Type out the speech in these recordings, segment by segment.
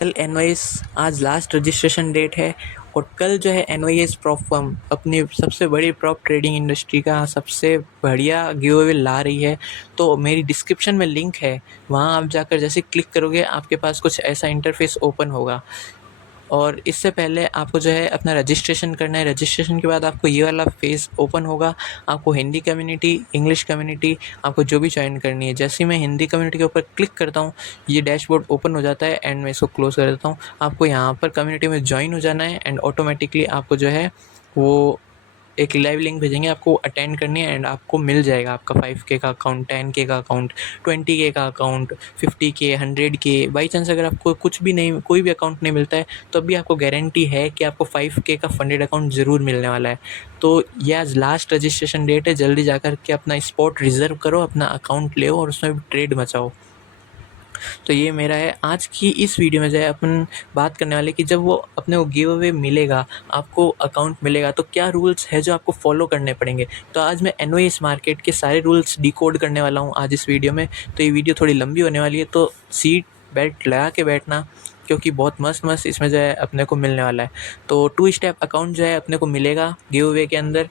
कल एनवाईएस आज last registration date है और कल जो है एनवाईएस प्रॉप फर्म अपनी सबसे बड़ी प्रॉप ट्रेडिंग इंडस्ट्री का सबसे बढ़िया गिव अवे ला रही है। तो मेरी डिस्क्रिप्शन में लिंक है, वहाँ आप जाकर जैसे क्लिक करोगे आपके पास कुछ ऐसा इंटरफेस ओपन होगा और इससे पहले आपको जो है अपना रजिस्ट्रेशन करना है। रजिस्ट्रेशन के बाद आपको ये वाला फेज़ ओपन होगा। आपको हिंदी कम्युनिटी, इंग्लिश कम्युनिटी आपको जो भी जॉइन करनी है। जैसे ही मैं हिंदी कम्युनिटी के ऊपर क्लिक करता हूँ ये डैशबोर्ड ओपन हो जाता है एंड मैं इसको क्लोज़ कर देता हूँ। आपको यहाँ पर कम्युनिटी में जॉइन हो जाना है एंड ऑटोमेटिकली आपको जो है वो एक लाइव लिंक भेजेंगे, आपको अटेंड करनी है एंड आपको मिल जाएगा आपका 5K का अकाउंट, 10K का अकाउंट, 20K का account, 50K, 100K। By chance अगर आपको कुछ भी नहीं, कोई भी अकाउंट नहीं मिलता है तो अभी आपको गारंटी है कि आपको 5K का फंडेड अकाउंट ज़रूर मिलने वाला है। तो ये आज लास्ट रजिस्ट्रेशन डेट है, जल्दी जाकर के अपना स्पॉट रिज़र्व करो, अपना अकाउंट ले और उसमें भी ट्रेड मचाओ। तो ये मेरा है। आज की इस वीडियो में जो है अपन बात करने वाले कि जब वो अपने को गिव अवे मिलेगा, आपको अकाउंट मिलेगा तो क्या रूल्स है जो आपको फॉलो करने पड़ेंगे। तो आज मैं एनवाईएस मार्केट के सारे रूल्स डिकोड करने वाला हूँ आज इस वीडियो में। तो ये वीडियो थोड़ी लंबी होने वाली है, तो सीट बेल्ट लगा के बैठना क्योंकि बहुत मस्त इसमें जो है अपने को मिलने वाला है। तो 2 स्टेप अकाउंट जो है अपने को मिलेगा गिव अवे के अंदर।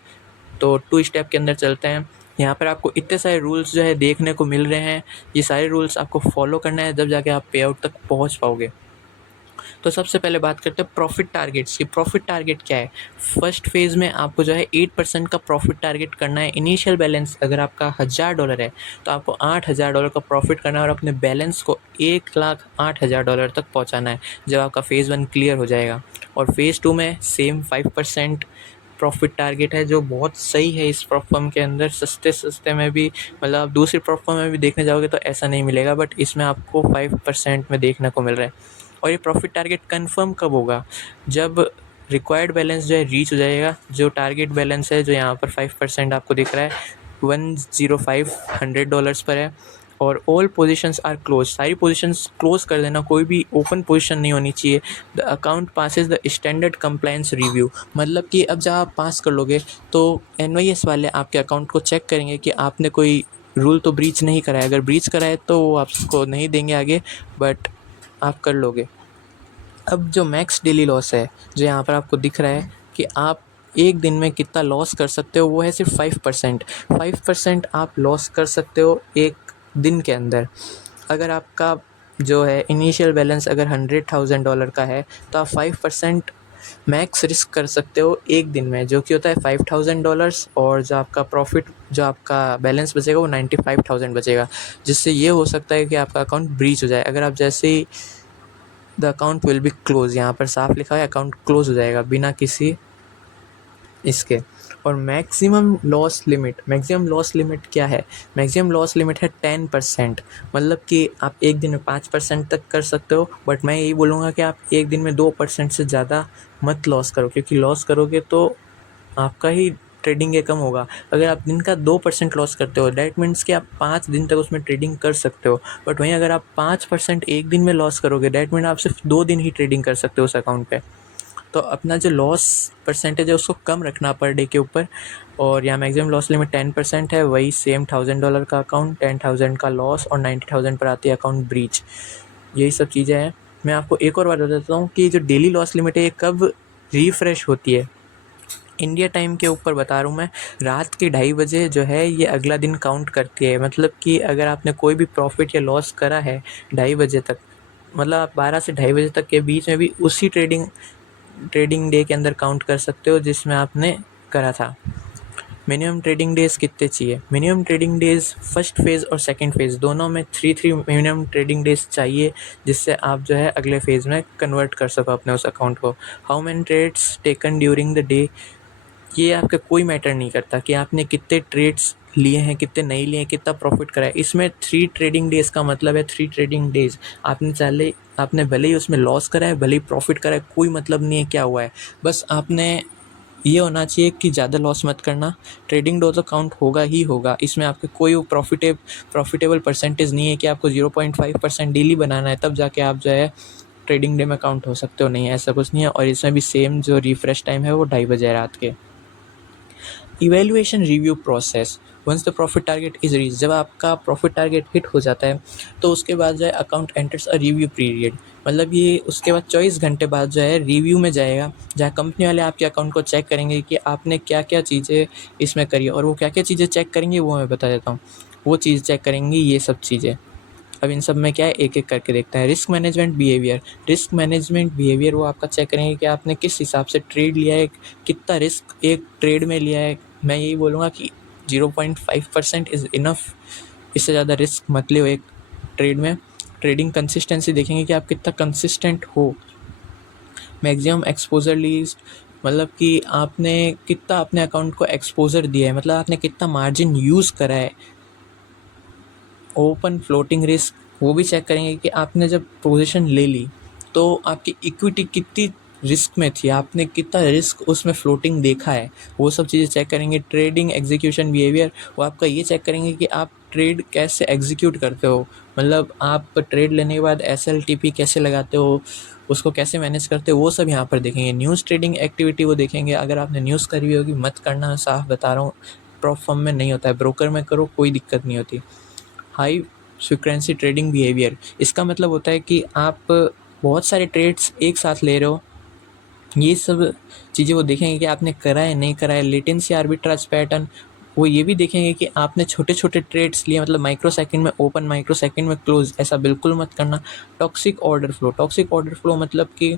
तो 2 स्टेप के अंदर चलते हैं। यहाँ पर आपको इतने सारे रूल्स जो है देखने को मिल रहे हैं। ये सारे रूल्स आपको फॉलो करना है, जब जाके आप पे आउट तक पहुँच पाओगे। तो सबसे पहले बात करते हैं प्रॉफिट टारगेट्स की। प्रॉफिट टारगेट क्या है? फर्स्ट फेज़ में आपको जो है 8% का प्रॉफिट टारगेट करना है। इनिशियल बैलेंस अगर आपका $1000 है तो आपको $8000 का प्रॉफिट करना है और अपने बैलेंस को $1,08,000 तक पहुँचाना है जब आपका फ़ेज़ 1 क्लियर हो जाएगा। और फ़ेज़ 2 में सेम 5% प्रॉफिट टारगेट है, जो बहुत सही है इस प्रॉप फर्म के अंदर। सस्ते में भी, मतलब आप दूसरी प्रॉप फर्म में भी देखने जाओगे तो ऐसा नहीं मिलेगा, बट इसमें आपको 5% में देखने को मिल रहा है। और ये प्रॉफिट टारगेट कंफर्म कब होगा? जब रिक्वायर्ड बैलेंस जो है रीच हो जाएगा। जो टारगेट बैलेंस है जो यहाँ पर 5% आपको दिख रहा है, $105 पर है और ऑल पोजीशंस आर क्लोज। सारी पोजीशंस क्लोज कर देना, कोई भी ओपन पोजीशन नहीं होनी चाहिए। The account passes the standard compliance review, मतलब कि अब जब आप पास कर लोगे तो एनवाईएस वाले आपके अकाउंट को चेक करेंगे कि आपने कोई रूल तो ब्रीच नहीं करा है। अगर ब्रीच करा है तो वो आपको नहीं देंगे आगे, बट आप कर लोगे। अब जो मैक्स डेली लॉस है जो यहाँ पर आपको दिख रहा है कि आप एक दिन में कितना लॉस कर सकते हो, वो है सिर्फ 5%। 5% आप लॉस कर सकते हो एक दिन के अंदर। अगर आपका जो है इनिशियल बैलेंस अगर $100,000 का है तो आप 5% मैक्स रिस्क कर सकते हो एक दिन में, जो कि होता है $5,000। और जो आपका प्रॉफिट, जो आपका बैलेंस बचेगा वो 95,000 बचेगा, जिससे ये हो सकता है कि आपका अकाउंट ब्रीच हो जाए। अगर आप जैसे ही the account will be close, यहाँ पर साफ लिखा है अकाउंट क्लोज हो जाएगा बिना किसी इसके। और मैक्सिमम लॉस लिमिट क्या है? मैक्सिमम लॉस लिमिट है 10%। मतलब कि आप एक दिन में 5% तक कर सकते हो, बट मैं यही बोलूँगा कि आप एक दिन में 2% से ज़्यादा मत लॉस करो, क्योंकि लॉस करोगे तो आपका ही ट्रेडिंग ये कम होगा। अगर आप दिन का 2% लॉस करते हो डैट मीन्स कि आप 5 दिन तक उसमें ट्रेडिंग कर सकते हो। बट वहीं अगर आप 5% एक दिन में लॉस करोगे डैट मीन आप सिर्फ 2 दिन ही ट्रेडिंग कर सकते हो उस अकाउंट पे। तो अपना जो लॉस परसेंटेज है उसको कम रखना पर डे के ऊपर। और यहाँ मैक्सिमम लॉस लिमिट 10% है, वही सेम $1000 का अकाउंट 10,000 का लॉस और 90,000 पर आती है अकाउंट ब्रीच। यही सब चीज़ें हैं। मैं आपको एक और बात बता देता हूँ कि जो डेली लॉस लिमिट है ये कब रिफ़्रेश होती है। इंडिया टाइम के ऊपर बता रहा हूँ मैं, रात के 2:30 बजे जो है ये अगला दिन काउंट करती है। मतलब कि अगर आपने कोई भी प्रॉफिट या लॉस करा है 2:30 बजे तक, मतलब आप 12 से 2:30 बजे तक के बीच में भी उसी ट्रेडिंग डे के अंदर काउंट कर सकते हो जिसमें आपने करा था। मिनिमम ट्रेडिंग डेज़ कितने चाहिए? Minimum trading days first phase और सेकंड फेज़ दोनों में 3 मिनिमम ट्रेडिंग डेज़ चाहिए, जिससे आप जो है अगले फेज़ में कन्वर्ट कर सको अपने उस अकाउंट को। How many trades taken during the day, ये आपका कोई मैटर नहीं करता कि आपने कितने ट्रेड्स लिए हैं, कितने नहीं लिए हैं, कितना प्रॉफिट करा है। इसमें 3 ट्रेडिंग डेज़ का मतलब है 3 ट्रेडिंग डेज़। आपने भले ही उसमें लॉस करा है, भले ही प्रॉफिट करा है, कोई मतलब नहीं है क्या हुआ है। बस आपने ये होना चाहिए कि ज़्यादा लॉस मत करना। ट्रेडिंग डे तो काउंट होगा ही होगा, इसमें आपके कोई प्रॉफिटेबल परसेंटेज नहीं है कि आपको 0.5% डेली बनाना है तब जाके आप जो है ट्रेडिंग डे में काउंट हो सकते हो। नहीं, ऐसा कुछ नहीं है। और इसमें भी सेम जो रिफ्रेश टाइम है वो 2:30 बजे है रात के। Evaluation review process, once the profit target is reach, जब आपका प्रॉफिट टारगेट हिट हो जाता है तो उसके बाद जो है account enters a review period, मतलब ये उसके बाद 24 घंटे बाद जो है रिव्यू में जाएगा, जहाँ कंपनी वाले आपके अकाउंट को चेक करेंगे कि आपने क्या क्या चीज़ें इसमें करी है। और वो क्या क्या चीज़ें चेक करेंगे वो मैं बता देता हूँ। वो चीज़ चेक करेंगे ये सब चीज़ें। अब इन सब में क्या है, एक एक करके देखते हैं। Risk management behaviour, risk management behaviour वो आपका चेक करेंगे कि आपने किस हिसाब से ट्रेड लिया है, कितना रिस्क एक ट्रेड में लिया है। मैं यही बोलूँगा कि 0.5% इज़ इनफ, इससे ज़्यादा रिस्क मत लो एक ट्रेड में। ट्रेडिंग कंसिस्टेंसी देखेंगे कि आप कितना कंसिस्टेंट हो। मैक्सिमम एक्सपोजर लीस्ट, मतलब कि आपने कितना अपने अकाउंट को एक्सपोजर दिया है, मतलब आपने कितना मार्जिन यूज़ करा है। ओपन फ्लोटिंग रिस्क, वो भी चेक करेंगे कि आपने जब पोजीशन ले ली तो आपकी इक्विटी कितनी रिस्क में थी, आपने कितना रिस्क उसमें फ्लोटिंग देखा है, वो सब चीज़ें चेक करेंगे। ट्रेडिंग एग्जीक्यूशन बिहेवियर, वो आपका ये चेक करेंगे कि आप ट्रेड कैसे एग्जीक्यूट करते हो, मतलब आप ट्रेड लेने के बाद SLTP कैसे लगाते हो, उसको कैसे मैनेज करते हो, वो सब यहाँ पर देखेंगे। न्यूज़ ट्रेडिंग एक्टिविटी वो देखेंगे, अगर आपने न्यूज़ करी हुई होगी मत करना, साफ बता रहा हूँ, प्रॉप फॉर्म में नहीं होता है, ब्रोकर में करो कोई दिक्कत नहीं होती। हाई फ्रीक्वेंसी ट्रेडिंग बिहेवियर, इसका मतलब होता है कि आप बहुत सारे ट्रेड्स एक साथ ले रहे हो, ये सब चीज़ें वो देखेंगे कि आपने करा है नहीं करा है। लेटेंसी आर्बिट्राज पैटर्न, वो ये भी देखेंगे कि आपने छोटे छोटे ट्रेड्स लिए, मतलब माइक्रो सेकंड में ओपन, माइक्रो सेकंड में क्लोज, ऐसा बिल्कुल मत करना। Toxic order flow, toxic order flow मतलब कि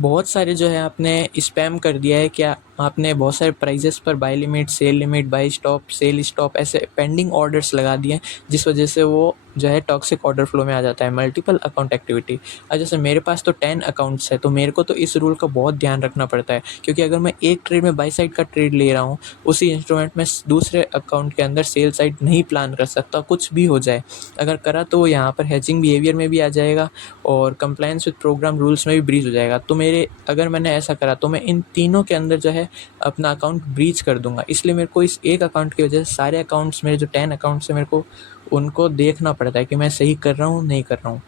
बहुत सारे जो है आपने स्पैम कर दिया है, क्या आपने बहुत सारे प्राइजेस पर buy limit, sell limit, buy stop, sell stop, ऐसे पेंडिंग ऑर्डर्स लगा दिए, जिस वजह से वो जो है टॉक्सिक ऑर्डर फ्लो में आ जाता है। मल्टीपल अकाउंट एक्टिविटी, अब जैसे मेरे पास तो 10 अकाउंट्स है, तो मेरे को तो इस रूल का बहुत ध्यान रखना पड़ता है, क्योंकि अगर मैं एक ट्रेड में बाय साइड का ट्रेड ले रहा हूँ, उसी इंस्ट्रूमेंट में दूसरे अकाउंट के अंदर सेल साइड नहीं प्लान कर सकता, कुछ भी हो जाए। अगर करा तो वो यहाँ पर हैचिंग बिहेवियर में भी आ जाएगा और कंप्लायंस विद प्रोग्राम रूल्स में भी ब्रीच हो जाएगा। तो मेरे अगर मैंने ऐसा करा तो मैं इन तीनों के अंदर जो है अपना अकाउंट ब्रीच कर दूंगा। इसलिए मेरे को इस एक अकाउंट की वजह से सारे अकाउंट्स, मेरे जो 10 अकाउंट्स हैं, मेरे को उनको देखना पड़ता है कि मैं सही कर रहा हूँ नहीं कर रहा हूँ।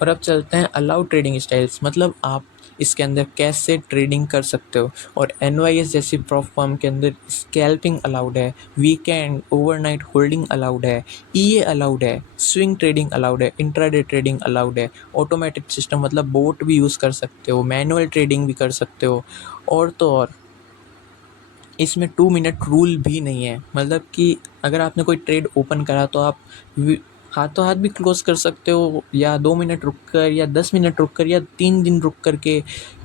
और अब चलते हैं अलाउड ट्रेडिंग स्टाइल्स, मतलब आप इसके अंदर कैसे ट्रेडिंग कर सकते हो। और NYS जैसी प्रॉप फर्म के अंदर स्कैल्पिंग अलाउड है, वीकेंड ओवरनाइट होल्डिंग अलाउड है, EA अलाउड है, स्विंग ट्रेडिंग अलाउड है, इंट्राडे ट्रेडिंग अलाउड है, ऑटोमेटिक सिस्टम मतलब बोट भी यूज़ कर सकते हो, मैनुअल ट्रेडिंग भी कर सकते हो। और तो और इसमें 2 मिनट रूल भी नहीं है, मतलब कि अगर आपने कोई ट्रेड ओपन करा तो आप हाथों हाथ भी क्लोज कर सकते हो, या 2 मिनट रुक कर, या 10 मिनट रुक कर, या 3 दिन रुक करके,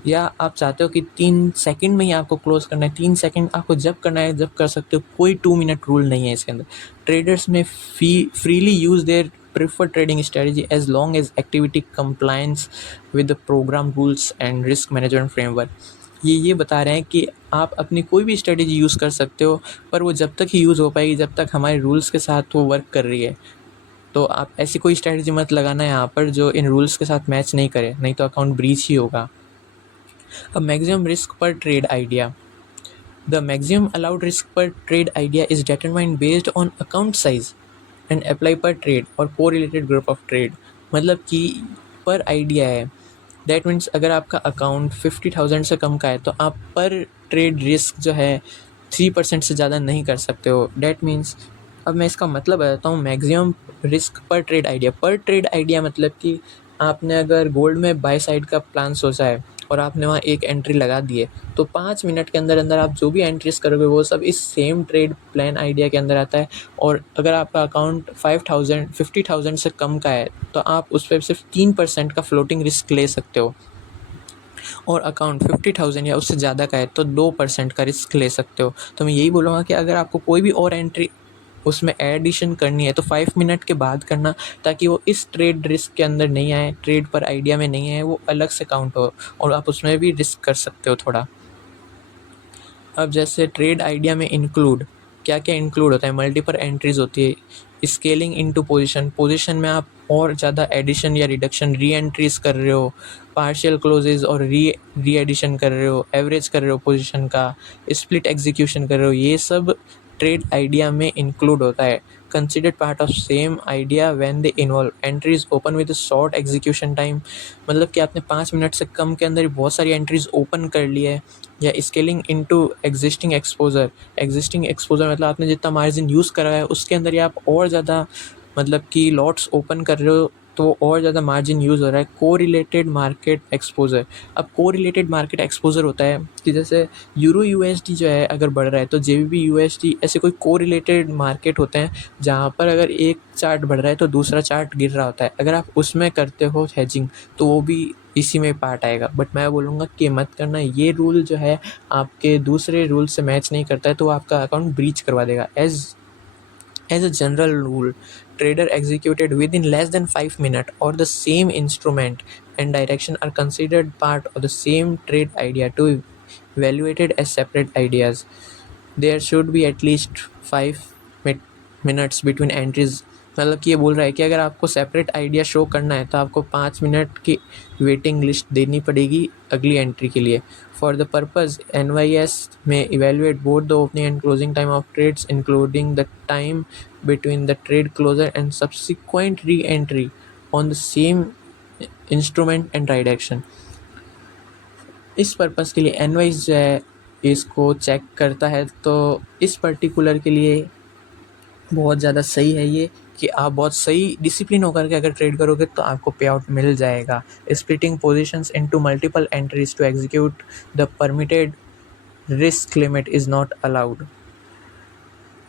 या आप चाहते हो कि 3 सेकंड में ही आपको क्लोज करना है, 3 सेकंड आपको जब करना है जब कर सकते हो, कोई 2 मिनट रूल नहीं है इसके अंदर। ट्रेडर्स में freely use their preferred trading strategy as long as activity compliance with the program rules and risk management framework। ये बता रहे हैं कि आप अपनी कोई भी स्ट्रेटेजी यूज़ कर सकते हो, पर वो जब तक ही यूज़ हो पाएगी जब तक हमारे रूल्स के साथ वो वर्क कर रही है। तो आप ऐसी कोई स्ट्रेटेजी मत लगाना यहाँ पर जो इन रूल्स के साथ मैच नहीं करे, नहीं तो अकाउंट ब्रीच ही होगा। अब maximum risk per trade idea, the maximum allowed risk per trade idea is determined based on account size and apply per trade और को रिलेटेड ग्रुप ऑफ ट्रेड, मतलब कि पर आइडिया है। दैट मीन्स अगर आपका अकाउंट 50,000 से कम का है तो आप पर ट्रेड रिस्क जो है 3% से ज़्यादा नहीं कर सकते हो। डैट मीन्स, अब मैं इसका मतलब बताता हूँ। Maximum risk per trade idea मतलब कि आपने अगर गोल्ड में बाय साइड का प्लान सोचा है और आपने वहाँ एक एंट्री लगा दी है, तो 5 मिनट के अंदर अंदर आप जो भी एंट्रीज करोगे वो सब इस सेम ट्रेड प्लान आइडिया के अंदर आता है। और अगर आपका अकाउंट 50,000 से कम का है तो आप उस पर सिर्फ 3% का फ्लोटिंग रिस्क ले सकते हो, और अकाउंट 50,000 या उससे ज़्यादा का है तो 2% का रिस्क ले सकते हो। तो मैं यही बोलूँगा कि अगर आपको कोई भी और एंट्री उसमें एडिशन करनी है तो 5 मिनट के बाद करना, ताकि वो इस ट्रेड रिस्क के अंदर नहीं आए, ट्रेड पर आइडिया में नहीं आए, वो अलग से काउंट हो और आप उसमें भी रिस्क कर सकते हो थोड़ा। अब जैसे ट्रेड आइडिया में इंक्लूड क्या क्या इंक्लूड होता है, मल्टीपल एंट्रीज होती है, स्केलिंग इनटू पोजीशन में आप और ज़्यादा एडिशन या रिडक्शन, री एंट्रीज कर रहे हो, पार्शियल क्लोजेज और री एडिशन कर रहे हो, एवरेज कर रहे हो पोजीशन का, स्प्लिट एग्जीक्यूशन कर रहे हो, ये सब ट्रेड आइडिया में इंक्लूड होता है। considered part of same idea when they involve entries open with a short execution time। मतलब कि आपने 5 मिनट से कम के अंदर ही बहुत सारी एंट्रीज ओपन कर ली है। या स्केलिंग इनटू एग्जिस्टिंग एक्सपोजर मतलब आपने जितना मार्जिन यूज़ करा है उसके अंदर ही आप और ज़्यादा मतलब कि लॉट्स ओपन कर रहे हो तो और ज़्यादा मार्जिन यूज़ हो रहा है। कोरिलेटेड मार्केट एक्सपोजर, अब कोरिलेटेड मार्केट एक्सपोजर होता है कि जैसे यूरो यूएसडी जो है अगर बढ़ रहा है तो जेबीबी यूएसडी, ऐसे कोई कोरिलेटेड मार्केट होते हैं जहाँ पर अगर एक चार्ट बढ़ रहा है तो दूसरा चार्ट गिर रहा होता है। अगर आप उसमें करते हो हेजिंग तो वो भी इसी में पार्ट आएगा। बट मैं बोलूँगा कि मत करना, ये रूल जो है आपके दूसरे रूल से मैच नहीं करता है तो आपका अकाउंट ब्रीच करवा देगा। As a general rule, trader executed within less than 5 minutes or the same instrument and direction are considered part of the same trade idea to evaluated as separate ideas. There should be at least 5 minutes between entries। मतलब कि ये बोल रहा है कि अगर आपको separate idea show करना है तो आपको 5 मिनट की वेटिंग लिस्ट देनी पड़ेगी अगली एंट्री के लिए। For the purpose, NYS may evaluate both the opening and closing time of trades, including the time between the trade closure and subsequent re-entry on the same instrument and direction। इस purpose के लिए NYSE जो है इसको check करता है। तो इस पर्टिकुलर के लिए बहुत ज़्यादा सही है ये कि आप बहुत सही डिसिप्लिन होकर के अगर ट्रेड करोगे तो आपको पे आउट मिल जाएगा। Splitting positions into multiple entries to execute the permitted risk limit is not allowed.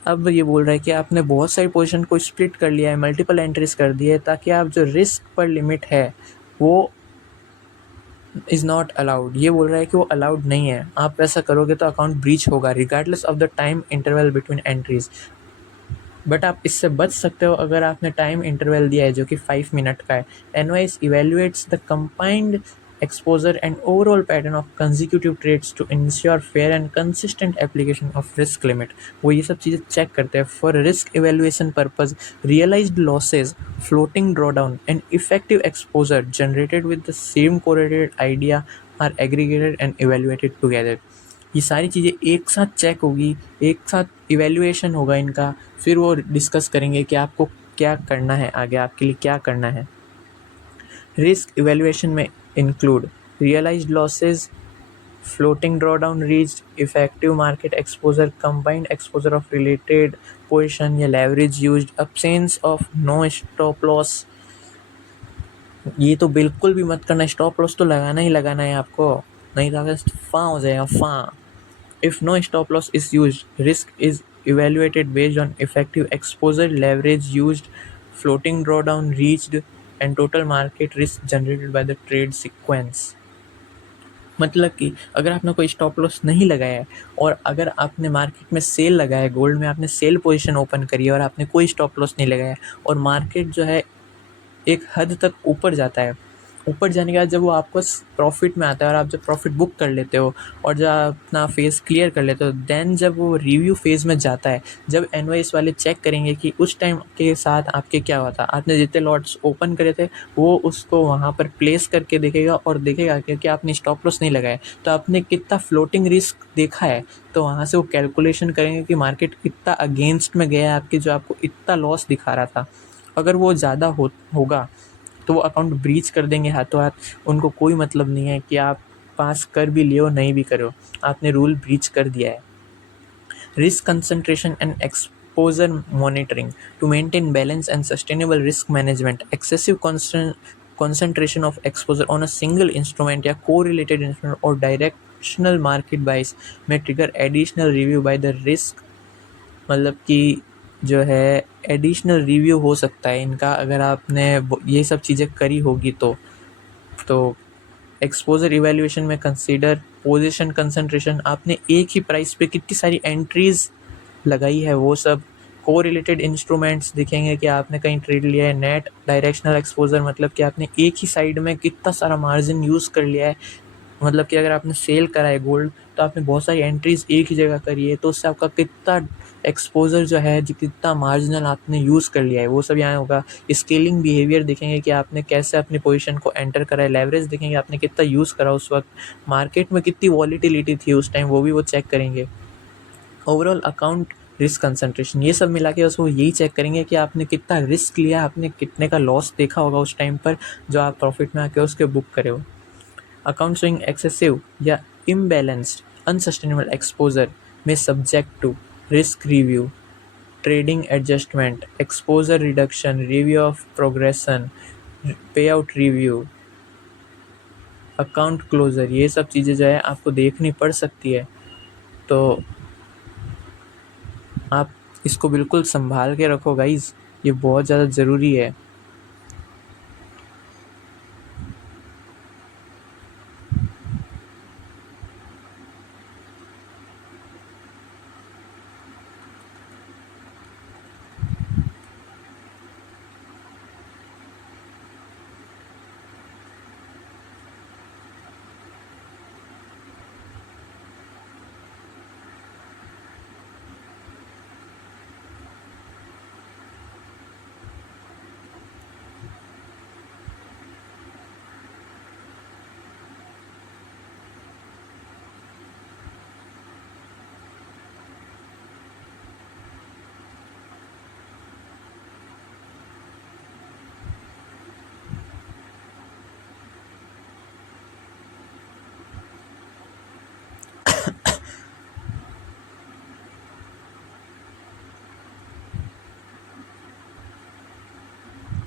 अब ये बोल रहा है कि आपने बहुत सारी पोजीशन को स्प्लिट कर लिया है, मल्टीपल एंट्रीज कर दी है ताकि आप जो रिस्क पर लिमिट है वो इज़ नॉट अलाउड। ये बोल रहा है कि वो अलाउड नहीं है। आप वैसा करोगे तो अकाउंट ब्रीच होगा regardless of the time interval between entries. But आप इससे बच सकते हो अगर आपने टाइम इंटरवल दिया है जो कि 5 मिनट का है। NYSE evaluates the combined exposure and overall pattern of consecutive trades to ensure fair and consistent application of risk limit। वो ये सब चीज़ें चेक करते हैं। For risk evaluation purpose, realized losses, floating drawdown and effective exposure generated with the same correlated idea are aggregated and evaluated together। ये सारी चीज़ें एक साथ चेक होगी, एक साथ इवेल्युएशन होगा इनका, फिर वो डिस्कस करेंगे कि आपको क्या करना है, आगे आपके लिए क्या करना है। रिस्क इवेल्युएशन में include realised losses, floating drawdown reached, effective market exposure, combined exposure of related position या leverage used, absence of no stop loss। ये तो बिल्कुल भी मत करना, स्टॉप लॉस तो लगाना ही लगाना है आपको, नहीं तो अगर फाँ हो जाएगा फाँ। If no stop loss is used, risk is evaluated based on effective exposure, leverage used, floating drawdown reached, and total market risk generated by the trade sequence। मतलब कि अगर आपने कोई स्टॉप लॉस नहीं लगाया है और अगर आपने मार्केट में सेल लगाया है, गोल्ड में आपने सेल पोजीशन ओपन करी है और आपने कोई स्टॉप लॉस नहीं लगाया और मार्केट जो है एक हद तक ऊपर जाता है, ऊपर जाने के बाद जब वो आपको प्रॉफिट में आता है और आप जब प्रॉफिट बुक कर लेते हो और जब अपना फेज़ क्लियर कर लेते हो, देन जब वो रिव्यू फेज़ में जाता है, जब एनवाइस वाले चेक करेंगे कि उस टाइम के साथ आपके क्या हुआ था, आपने जितने लॉट्स ओपन करे थे वो उसको वहाँ पर प्लेस करके देखेगा और देखेगा क्योंकि आपने स्टॉप लॉस नहीं लगाया तो आपने कितना फ्लोटिंग रिस्क देखा है। तो वहाँ से वो कैलकुलेशन करेंगे कि मार्केट कितना अगेंस्ट में गया है आपके, जो आपको इतना लॉस दिखा रहा था। अगर वो ज़्यादा होगा तो वो अकाउंट ब्रीच कर देंगे हाथों हाथ। उनको कोई मतलब नहीं है कि आप पास कर भी लियो नहीं भी करो, आपने रूल ब्रीच कर दिया है। Risk concentration and exposure monitoring to maintain balance and sustainable risk management. Excessive concentration of exposure on a single instrument या correlated instrument or directional market buys may trigger additional review by the risk। मतलब कि जो है additional review हो सकता है इनका अगर आपने ये सब चीज़ें करी होगी तो एक्सपोजर इवैल्यूएशन में कंसीडर पोजीशन कंसंट्रेशन, आपने एक ही प्राइस पे कितनी सारी एंट्रीज लगाई है वो सब। कोरिलेटेड इंस्ट्रूमेंट्स दिखेंगे कि आपने कहीं ट्रेड लिया है। नेट डायरेक्शनल एक्सपोजर मतलब कि आपने एक ही साइड में कितना सारा मार्जिन यूज़ कर लिया है, मतलब कि अगर आपने सेल करा है गोल्ड तो आपने बहुत सारी एंट्रीज एक ही जगह करी है तो उससे आपका कितना एक्सपोजर जो है कितना मार्जिनल आपने यूज़ कर लिया है वो सब यहाँ होगा। स्केलिंग बिहेवियर देखेंगे कि आपने कैसे अपनी पोजीशन को एंटर करा है। लेवरेज देखेंगे आपने कितना यूज़ करा उस वक्त, मार्केट में कितनी वॉलीटिलिटी थी उस टाइम वो भी वो चेक करेंगे। ओवरऑल अकाउंट रिस्क कंसंट्रेशन, ये सब मिला के बस वो यही चेक करेंगे कि आपने कितना रिस्क लिया, आपने कितने का लॉस देखा होगा उस टाइम पर जो आप प्रॉफिट में आके उसके बुक करे हो। अकाउंट शोइंग एक्सेसिव या इम्बैलेंस्ड अनसस्टेनेबल एक्सपोजर में subject to risk review, trading adjustment, exposure reduction, review of progression, pay out review, account closure, ये सब चीज़ें जो है आपको देखनी पड़ सकती है। तो आप इसको बिल्कुल संभाल के रखो गाइज़, ये बहुत ज़्यादा ज़रूरी है।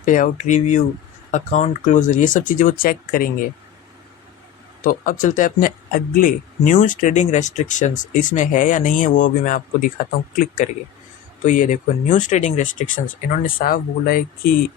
पे आउट रिव्यू, अकाउंट क्लोजर, ये सब चीज़ें वो चेक करेंगे। तो अब चलते हैं अपने अगले, न्यूज़ ट्रेडिंग रेस्ट्रिक्शंस इसमें है या नहीं है वो अभी मैं आपको दिखाता हूँ क्लिक करके। तो ये देखो न्यूज़ ट्रेडिंग रेस्ट्रिक्शंस, इन्होंने साफ बोला है कि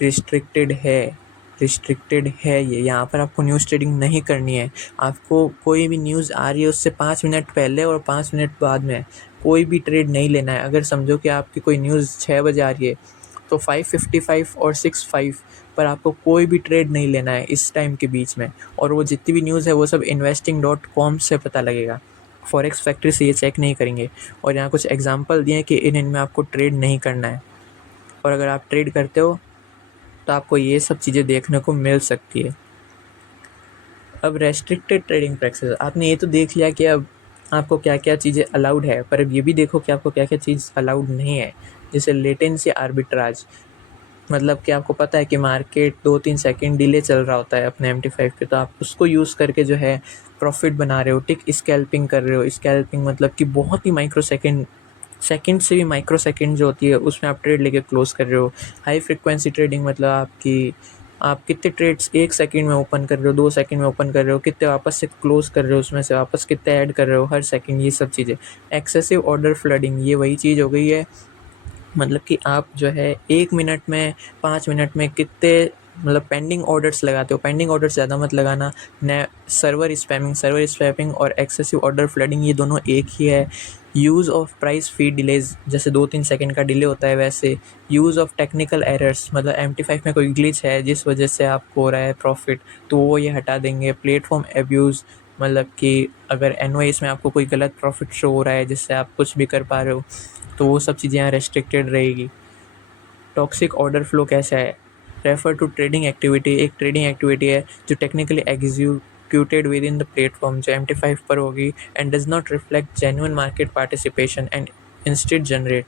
रिस्ट्रिक्टेड है, रिस्ट्रिक्टेड है ये, यहाँ पर आपको न्यूज़ ट्रेडिंग नहीं करनी है। आपको कोई भी न्यूज़ आ रही है उससे 5 मिनट पहले और 5 मिनट बाद में कोई भी ट्रेड नहीं लेना है। अगर समझो कि आपकी कोई न्यूज़ 6 बजे आ रही है तो 5:55 और 6:05 पर आपको कोई भी ट्रेड नहीं लेना है इस टाइम के बीच में। और वो जितनी भी न्यूज़ है वो सब investing.com से पता लगेगा, फॉरेक्स फैक्ट्री से ये चेक नहीं करेंगे। और यहाँ कुछ एग्जांपल दिए हैं कि इनमें आपको ट्रेड नहीं करना है, और अगर आप ट्रेड करते हो तो आपको ये सब चीज़ें देखने को मिल सकती है। अब रेस्ट्रिक्टेड ट्रेडिंग प्रैक्टिस, आपने ये तो देख लिया कि अब आपको क्या क्या चीज़ें अलाउड है, पर अब ये भी देखो कि आपको क्या क्या चीज़ अलाउड नहीं है। जैसे लेटेंसी आर्बिट्राज, मतलब कि आपको पता है कि मार्केट 2-3 सेकंड डिले चल रहा होता है अपने MT5 पे, तो आप उसको यूज़ करके जो है प्रॉफिट बना रहे हो, टिक स्कैल्पिंग कर रहे हो। स्कैल्पिंग मतलब कि बहुत ही माइक्रो सेकंड, सेकंड से भी माइक्रो सेकंड जो होती है उसमें आप ट्रेड लेके क्लोज कर रहे हो। हाई फ्रिक्वेंसी ट्रेडिंग मतलब आपकी, आप कितने ट्रेड्स 1 सेकंड में ओपन कर रहे हो, 2 सेकंड में ओपन कर रहे हो, कितने वापस से क्लोज कर रहे हो, उसमें से वापस कितने ऐड कर रहे हो हर सेकंड, ये सब चीज़ें। एक्सेसिव ऑर्डर फ्लडिंग, ये वही चीज़ हो गई है, मतलब कि आप जो है 1 मिनट में, 5 मिनट में कितने मतलब पेंडिंग ऑर्डर्स लगाते हो। पेंडिंग ऑर्डर्स ज़्यादा मत लगाना। न सर्वर स्पैमिंग और एक्सेसिव ऑर्डर फ्लडिंग ये दोनों एक ही है। Use of price feed delays, जैसे 2-3 सेकंड का डिले होता है वैसे। यूज़ ऑफ टेक्निकल एरर्स, मतलब MT5 में कोई ग्लिच है जिस वजह से आपको हो रहा है प्रॉफिट तो वो ये हटा देंगे। प्लेटफॉर्म एब्यूज़, मतलब कि अगर एनवाइस में आपको कोई गलत प्रॉफिट शो हो रहा है जिससे आप कुछ भी कर पा रहे हो तो वो सब चीज़ें यहाँ रेस्ट्रिक्टेड रहेगी। टॉक्सिक ऑर्डर फ्लो कैसा है, रेफर टू ट्रेडिंग एक्टिविटी, एक ट्रेडिंग एक्टिविटी है जो technically executed with in the platform, जो MT5 पर होगी and does not reflect genuine market participation and instead generate,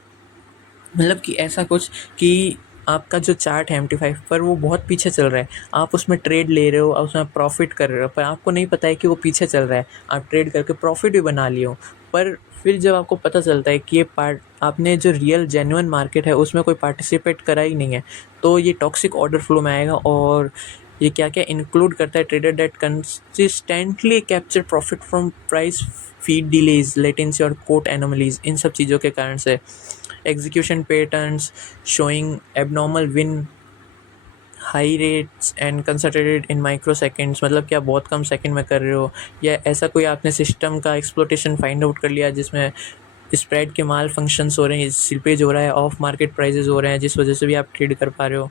मतलब कि ऐसा कुछ कि आपका जो चार्ट है MT5 पर वो बहुत पीछे चल रहा है, आप उसमें ट्रेड ले रहे हो और उसमें प्रॉफिट कर रहे हो, पर आपको नहीं पता है कि वो पीछे चल रहा है। आप ट्रेड करके प्रॉफिट भी बना लिए हो, पर फिर जब आपको पता चलता है कि ये पार्ट आपने जो रियल जेन्युइन मार्केट है उसमें कोई पार्टिसिपेट करा ही नहीं है, तो ये टॉक्सिक ऑर्डर फ्लो में आएगा। और ये क्या क्या इंक्लूड करता है, trader that consistently capture profit from price feed delays, latency और कोट एनोमलीज, इन सब चीज़ों के कारण से। Execution patterns showing abnormal win high rates and concentrated in micro seconds, मतलब कि आप बहुत कम सेकंड में कर रहे हो, या ऐसा कोई आपने सिस्टम का एक्सप्लोटेशन फाइंड आउट कर लिया जिसमें स्प्रेड के माल फंक्शंस हो रहे हैं, स्लिपेज हो रहा है, ऑफ मार्केट प्राइजेस हो रहे हैं जिस वजह से भी आप ट्रेड कर पा रहे हो।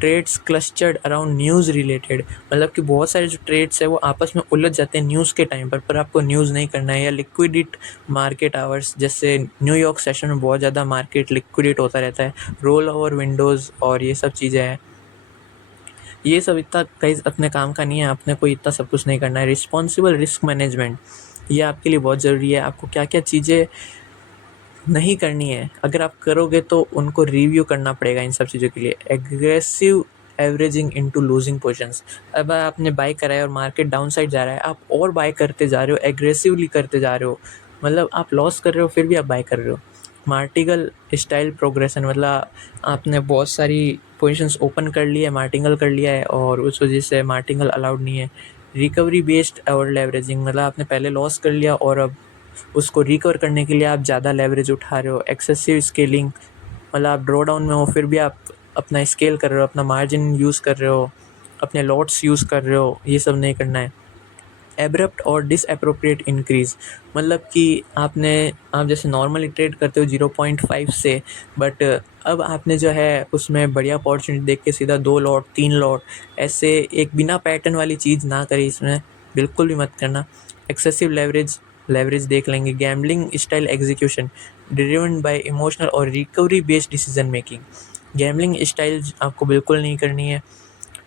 Trades clustered around news related, मतलब कि बहुत सारे जो ट्रेड्स है वो आपस में उलझ जाते हैं न्यूज़ के टाइम पर आपको न्यूज़ नहीं करना है। या लिक्विडिट मार्केट आवर्स, जैसे न्यूयॉर्क सेशन में बहुत ज़्यादा मार्केट लिक्विडेट होता रहता है, रोल ओवर विंडोज़ और ये सब चीज़ें हैं। ये सब इतना कहीं अपने काम का नहीं है, आपने कोई इतना सब कुछ नहीं करना है। रिस्पॉन्सिबल रिस्क मैनेजमेंट, ये आपके लिए बहुत ज़रूरी है। आपको क्या क्या चीज़ें नहीं करनी है, अगर आप करोगे तो उनको रिव्यू करना पड़ेगा इन सब चीज़ों के लिए। Aggressive averaging into losing positions. अब आपने बाय करा है और मार्केट डाउन साइड जा रहा है, आप और बाय करते जा रहे हो, एग्रेसिवली करते जा रहे हो, मतलब आप लॉस कर रहे हो फिर भी आप बाय कर रहे हो। मार्टिगल स्टाइल प्रोग्रेशन, मतलब आपने बहुत सारी पोजीशंस ओपन कर ली है, मार्टिंगल कर लिया है और उस वजह से मार्टिंगल अलाउड नहीं है। रिकवरी बेस्ड और लेवरेजिंग, मतलब आपने पहले लॉस कर लिया और अब उसको रिकवर करने के लिए आप ज़्यादा लेवरेज उठा रहे हो। एक्सेसिव स्केलिंग, मतलब आप ड्रॉ डाउन में हो फिर भी आप अपना स्केल कर रहे हो, अपना मार्जिन यूज़ कर रहे हो, अपने लॉट्स यूज़ कर रहे हो, ये सब नहीं करना है। एब्रप्ट और डिसअप्रोप्रिएट इंक्रीज़, मतलब कि आप जैसे नॉर्मली ट्रेड करते हो 0.5 से, बट अब आपने जो है उसमें बढ़िया अपॉर्चुनिटी देख के सीधा 2 लॉट 3 लॉट ऐसे एक बिना पैटर्न वाली चीज़ ना करें, इसमें बिल्कुल भी मत करना। एक्सेसिव लेवरेज देख लेंगे। Gambling style execution driven by emotional और recovery based decision making, gambling style आपको बिल्कुल नहीं करनी है।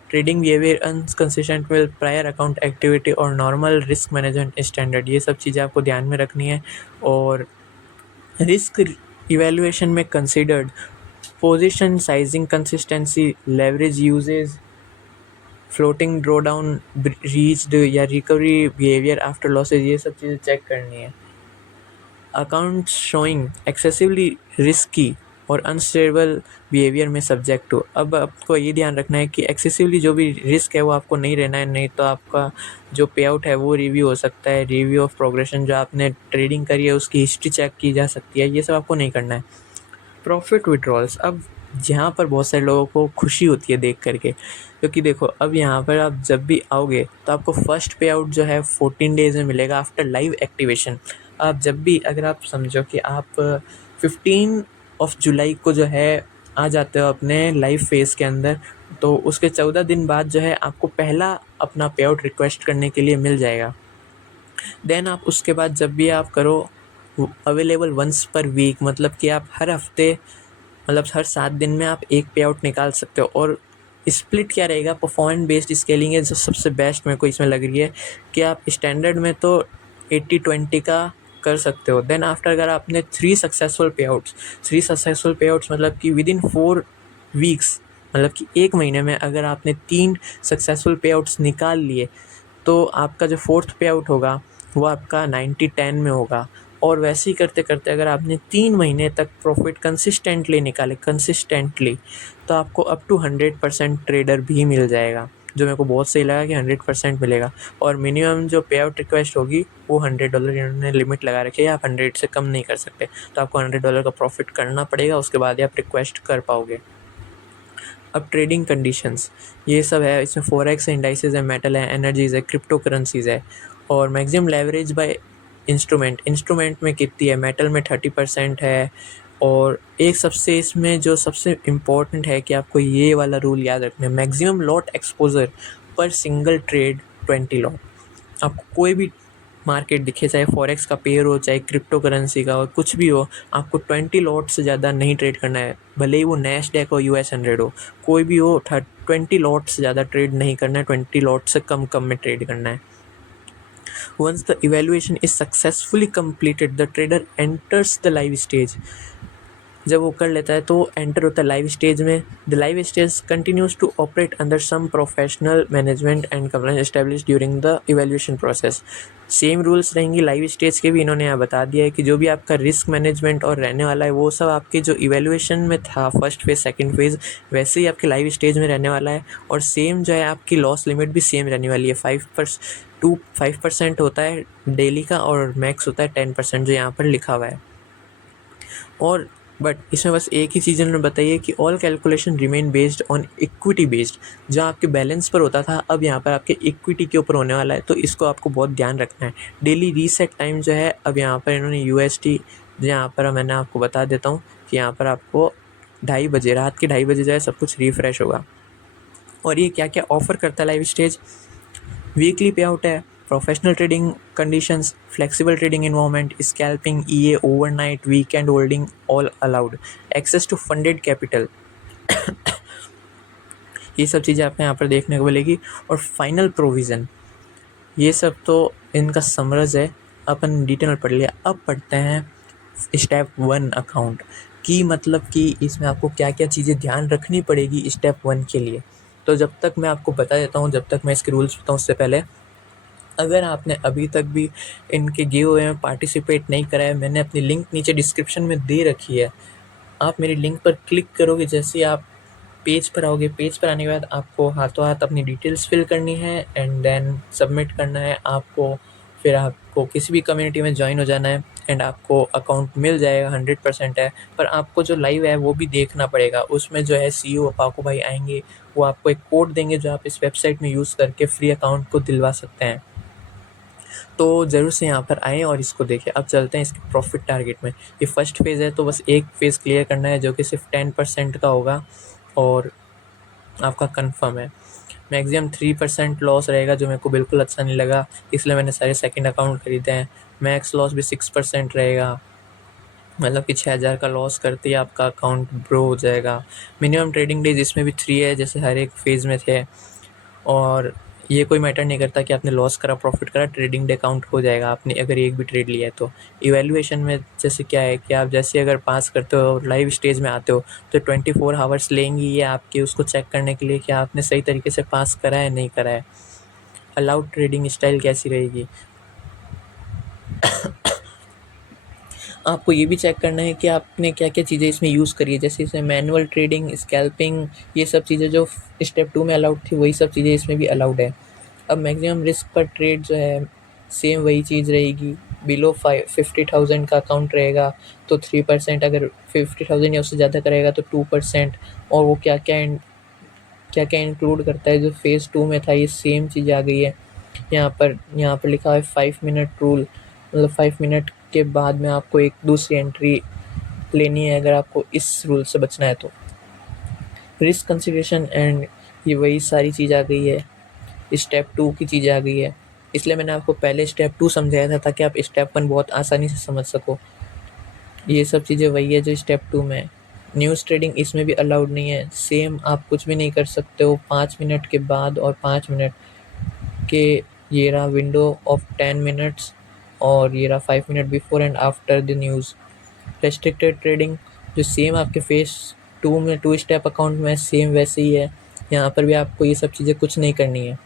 Trading behaviour inconsistent with prior account activity और नॉर्मल रिस्क मैनेजमेंट स्टैंडर्ड, ये सब चीज़ें आपको ध्यान में रखनी है। और रिस्क इवैल्यूएशन में considered position sizing, consistency, leverage usage, floating drawdown reached या रिकवरी बिहेवियर आफ्टर लॉसेज, ये सब चीज़ें चेक करनी है। अकाउंट्स शोइंग एक्सेसिवली रिस्की और अनस्टेबल बिहेवियर में सब्जेक्ट हो। अब आपको ये ध्यान रखना है कि एक्सेसिवली जो भी रिस्क है वो आपको नहीं रहना है, नहीं तो आपका जो पे आउट है वो रिव्यू हो सकता है। रिव्यू ऑफ प्रोग्रेशन, जो आपने ट्रेडिंग करी है उसकी हिस्ट्री चेक की जा सकती है, ये सब आपको नहीं करना है। प्रॉफिट विड्रॉल्स, अब यहाँ पर बहुत सारे लोगों को खुशी होती है देख करके, क्योंकि देखो अब यहाँ पर आप जब भी आओगे तो आपको फर्स्ट पे आउट जो है 14 डेज़ में मिलेगा आफ्टर लाइव एक्टिवेशन। आप जब भी, अगर आप समझो कि आप 15 ऑफ जुलाई को जो है आ जाते हो अपने लाइव फेज़ के अंदर, तो उसके 14 दिन बाद जो है आपको पहला अपना पे आउट रिक्वेस्ट करने के लिए मिल जाएगा। देन आप उसके बाद जब भी आप करो अवेलेबल वंस पर वीक, मतलब कि आप हर हफ्ते, मतलब हर 7 दिन में आप एक पे आउट निकाल सकते हो। और स्प्लिट क्या रहेगा, परफॉर्मेंस बेस्ड स्केलिंग है जो सबसे बेस्ट मेरे को इसमें लग रही है, कि आप स्टैंडर्ड में तो 80-20 का कर सकते हो। देन आफ्टर अगर आपने 3 सक्सेसफुल पे आउट्स मतलब कि विद इन 4 वीक्स, मतलब कि 1 महीने में अगर आपने 3 सक्सेसफुल पे आउट्स निकाल लिए, तो आपका जो फोर्थ पे आउट होगा वो आपका 90-10 में होगा। और वैसे ही करते करते अगर आपने 3 महीने तक प्रॉफिट कंसिस्टेंटली, तो आपको अप टू 100% ट्रेडर भी मिल जाएगा, जो मेरे को बहुत सही लगा कि 100% मिलेगा। और मिनिमम जो पे आउट रिक्वेस्ट होगी वो $100 इन्होंने लिमिट लगा रखी है, आप 100 से कम नहीं कर सकते, तो आपको $100 का प्रॉफिट करना पड़ेगा, उसके बाद ही आप रिक्वेस्ट कर पाओगे। अब ट्रेडिंग कंडीशंस, ये सब है, इसमें फॉरेक्स इंडाइसेस है, मेटल है, एनर्जीज है, क्रिप्टो करेंसीज है। और मैक्सिमम लेवरेज बाय इंस्ट्रूमेंट में कितनी है, मेटल में 30% है। और एक सबसे इसमें जो सबसे इम्पोर्टेंट है कि आपको ये वाला रूल याद रखना है, मैक्सिमम लॉट एक्सपोजर पर सिंगल ट्रेड 20 लॉट। आपको कोई भी मार्केट दिखे, चाहे फॉरेक्स का पेयर हो, चाहे क्रिप्टो करेंसी का हो, कुछ भी हो, आपको 20 लॉट से ज़्यादा नहीं ट्रेड करना है। भले ही वो नैस्डैक हो, US 100 हो, कोई भी हो, 20 लॉट से ज़्यादा ट्रेड नहीं करना है, 20 लॉट से कम कम में ट्रेड करना है। Once the evaluation is successfully completed, the trader enters the live stage. जब वो कर लेता है तो एंटर होता है लाइव स्टेज में। The live stage continues to operate under some professional management and governance establish during the evaluation process. Same rules रहेंगे लाइव स्टेज के भी, इन्होंने यहाँ बता दिया है कि जो भी आपका रिस्क मैनेजमेंट और रहने वाला है वो सब आपके जो इवैल्यूएशन में था फर्स्ट फेज़ सेकंड फेज़, वैसे ही आपके लाइव स्टेज में रहने वाला है। और सेम जो है आपकी लॉस लिमिट भी सेम रहने वाली है, 5% होता है डेली का और मैक्स होता है 10%, जो यहाँ पर लिखा हुआ है। और बट इसमें बस एक ही चीज़ उन्होंने बताई है कि all calculation remain based on equity based. जहाँ आपके बैलेंस पर होता था अब यहाँ पर आपके इक्विटी के ऊपर होने वाला है, तो इसको आपको बहुत ध्यान रखना है। डेली रीसेट टाइम जो है अब यहाँ पर इन्होंने USD, यहाँ पर मैंने आपको बता देता हूँ कि यहाँ पर आपको 2:30 बजे, रात के 2:30 बजे जो है सब कुछ रिफ़्रेश होगा। और ये क्या क्या ऑफ़र करता है live stage, weekly pay out है, professional trading conditions, flexible trading environment, scalping, EA, overnight, weekend holding all allowed, access to funded capital, ये सब चीज़ें आपको यहाँ पर देखने को मिलेगी। और फाइनल प्रोविज़न, ये सब तो इनका समरज है, अपन डिटेल में पढ़ लिया। अब पढ़ते हैं स्टेप 1 अकाउंट की, मतलब कि इसमें आपको क्या-क्या चीज़ें ध्यान रखनी पड़ेगी स्टेप 1 के लिए। तो जब तक मैं आपको बता देता हूँ, जब तक मैं इसके रूल्स बताऊँ उससे पहले, अगर आपने अभी तक भी इनके गिव अवे में पार्टिसिपेट नहीं करा है, मैंने अपनी लिंक नीचे डिस्क्रिप्शन में दे रखी है। आप मेरी लिंक पर क्लिक करोगे, जैसे ही आप पेज पर आओगे, पेज पर आने के बाद आपको हाथों हाथ अपनी डिटेल्स फिल करनी है एंड देन सबमिट करना है आपको। फिर आपको किसी भी कम्युनिटी में ज्वाइन हो जाना है एंड आपको अकाउंट मिल जाएगा, 100% है। पर आपको जो लाइव है वो भी देखना पड़ेगा। उसमें जो है सीईओ पाको भाई आएंगे, वो आपको एक कोड देंगे जो आप इस वेबसाइट में यूज़ करके फ्री अकाउंट को दिलवा सकते हैं। तो ज़रूर से यहाँ पर आएँ और इसको देखें। अब चलते हैं इसके प्रॉफिट टारगेट में। ये फर्स्ट फ़ेज़ है, तो बस एक फ़ेज़ क्लियर करना है जो कि सिर्फ 10% का होगा और आपका कंफर्म है। मैक्सिमम 3% लॉस रहेगा, जो मेरे को बिल्कुल अच्छा नहीं लगा, इसलिए मैंने सारे सेकंड अकाउंट खरीदे हैं। मैक्स लॉस भी 6% रहेगा, मतलब कि 6,000 का लॉस करते ही आपका अकाउंट ब्रो हो जाएगा। मिनिमम ट्रेडिंग डेज इसमें भी 3 है, जैसे हर एक फ़ेज़ में थे। और ये कोई मैटर नहीं करता कि आपने लॉस करा प्रॉफिट करा, ट्रेडिंग डे काउंट हो जाएगा आपने अगर एक भी ट्रेड लिया है तो। इवैल्यूएशन में जैसे क्या है कि आप जैसे अगर पास करते हो, लाइव स्टेज में आते हो, तो 24 आवर्स लेंगी ये आपके उसको चेक करने के लिए कि आपने सही तरीके से पास करा है नहीं करा है। अलाउड ट्रेडिंग स्टाइल कैसी रहेगी, आपको ये भी चेक करना है कि आपने क्या-क्या चीज़ें इसमें यूज़ करी है, जैसे इसमें मैनुअल ट्रेडिंग, स्कैल्पिंग, ये सब चीज़ें जो स्टेप 2 में अलाउड थी वही सब चीज़ें इसमें भी अलाउड है। अब मैक्सिमम रिस्क पर ट्रेड जो है सेम वही चीज़ रहेगी। बिलो 50,000 का अकाउंट रहेगा तो 3%, अगर 50,000 या उससे ज़्यादा करेगा तो 2%। और वो क्या-क्या इंक्लूड करता है जो फ़ेज़ 2 में था, ये सेम चीज़ आ गई है। यहाँ पर लिखा है 5 मिनट रूल, मतलब 5 मिनट के बाद में आपको एक दूसरी एंट्री लेनी है अगर आपको इस रूल से बचना है तो। रिस्क कंसिडरेशन एंड ये वही सारी चीज़ आ गई है, स्टेप 2 की चीज़ें आ गई है। इसलिए मैंने आपको पहले स्टेप 2 समझाया था ताकि आप स्टेप 1 बहुत आसानी से समझ सको। ये सब चीज़ें वही है जो स्टेप 2 में है। न्यूज़ ट्रेडिंग इसमें भी अलाउड नहीं है, सेम आप कुछ भी नहीं कर सकते हो 5 मिनट के बाद और 5 मिनट के। ये रहा विंडो ऑफ 10 मिनट्स और ये रहा 5 minute before and after the news. Restricted trading जो सेम आपके फेज़ 2 में 2 स्टेप अकाउंट में सेम वैसे ही है, यहाँ पर भी आपको ये सब चीज़ें कुछ नहीं करनी है।